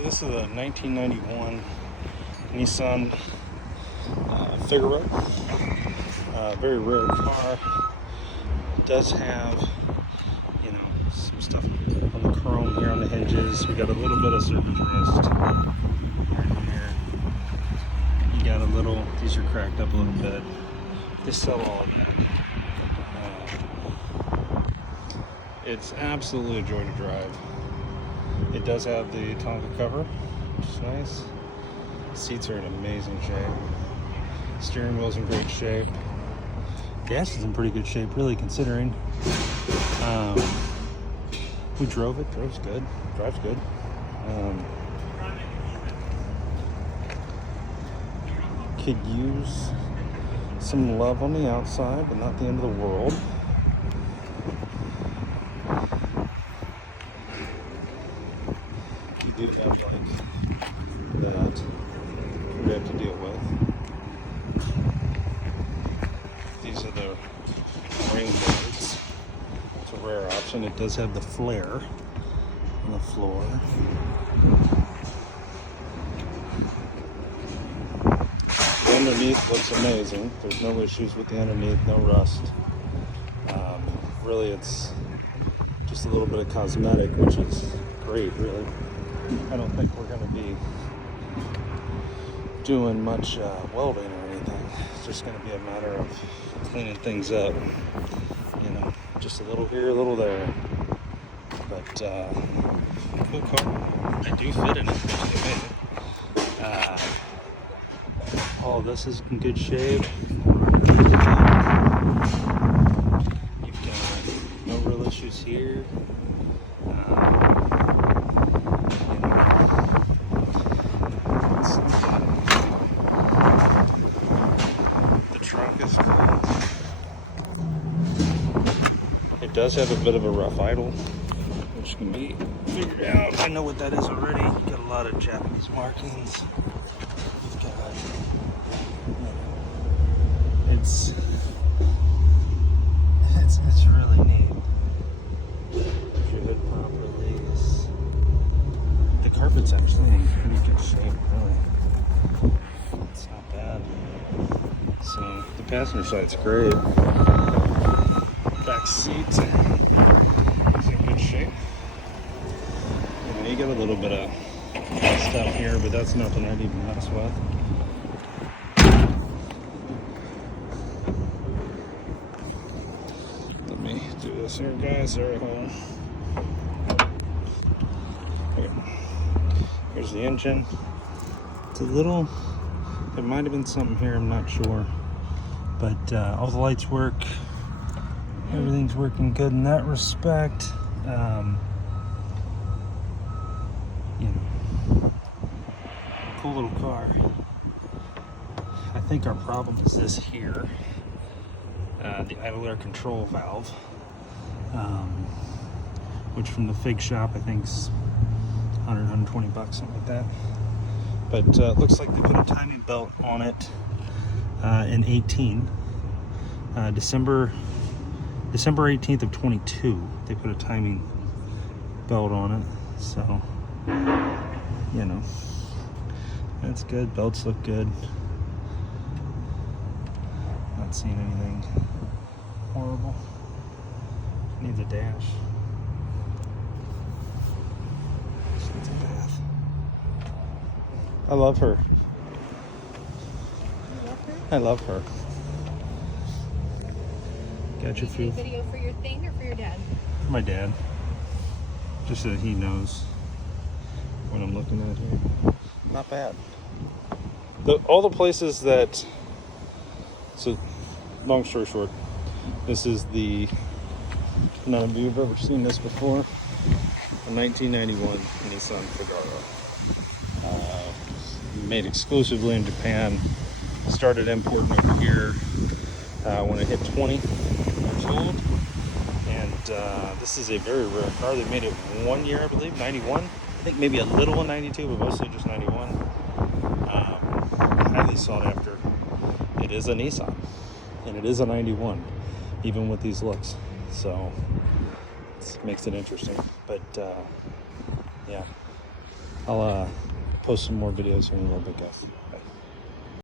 So this is a 1991 Nissan Figora. Very rare car. It does have, you know, some stuff on the chrome here on the hinges. We got a little bit of surface rust right here. You got a little, these are cracked up a little bit. They sell all of that. It's absolutely a joy to drive. It does have the Tonka cover, which is nice. Seats are in amazing shape. Steering wheel's in great shape. Gas is in pretty good shape, really, considering. We drove it. Drives good. Could use some love on the outside, but not the end of the world. You do have like that we have to deal with. These are the ring boards. It's a rare option. It does have the flare on the floor. The underneath looks amazing. There's no issues with the underneath, no rust. Really, it's just a little bit of cosmetic, which is great, really. I don't think we're going to be doing much welding or anything. It's just going to be a matter of cleaning things up. You know, just a little here, a little there. But cool car. I do fit in it. All of this is in good shape. You've got no real issues here. The trunk is cool. It does have a bit of a rough idle, which can be figured out. I know what that is already. You got a lot of Japanese markings. You've got, it's really neat. If you hood properly, the carpet's actually in pretty good shape, really. It's not bad. So the passenger side's great. Back seat is in good shape. And you got a little bit of stuff here, but that's nothing I'd even mess with. Let me do this here, guys. There at home. Okay. Here's the engine. It's a little, there might have been something here, I'm not sure. But all the lights work. Everything's working good in that respect. You know, cool little car. I think our problem is this here, the idle air control valve, which from the Fig shop I think is 100, 120 bucks, something like that. But looks like they put a timing belt on it in 18, December 18th of 22, they put a timing belt on it. So, you know, that's good. Belts look good. Not seeing anything horrible. Needs a dash. She needs a bath. I love her. I love her. Got your food. Video for your thing or for your dad? For my dad. Just so that he knows what I'm looking at here. Not bad. All the places that, so long story short, this is the not you've ever seen this before, a 1991 Nissan Figora. Made exclusively in Japan. Started importing over here when it hit 20 years old. And this is a very rare car. They made it 1 year, I believe, 91. I think maybe a little in 92, but mostly just 91. Highly sought after. It is a Nissan, and it is a 91, even with these looks. So it makes it interesting. But yeah, I'll post some more videos here in a little bit, guys. Bye.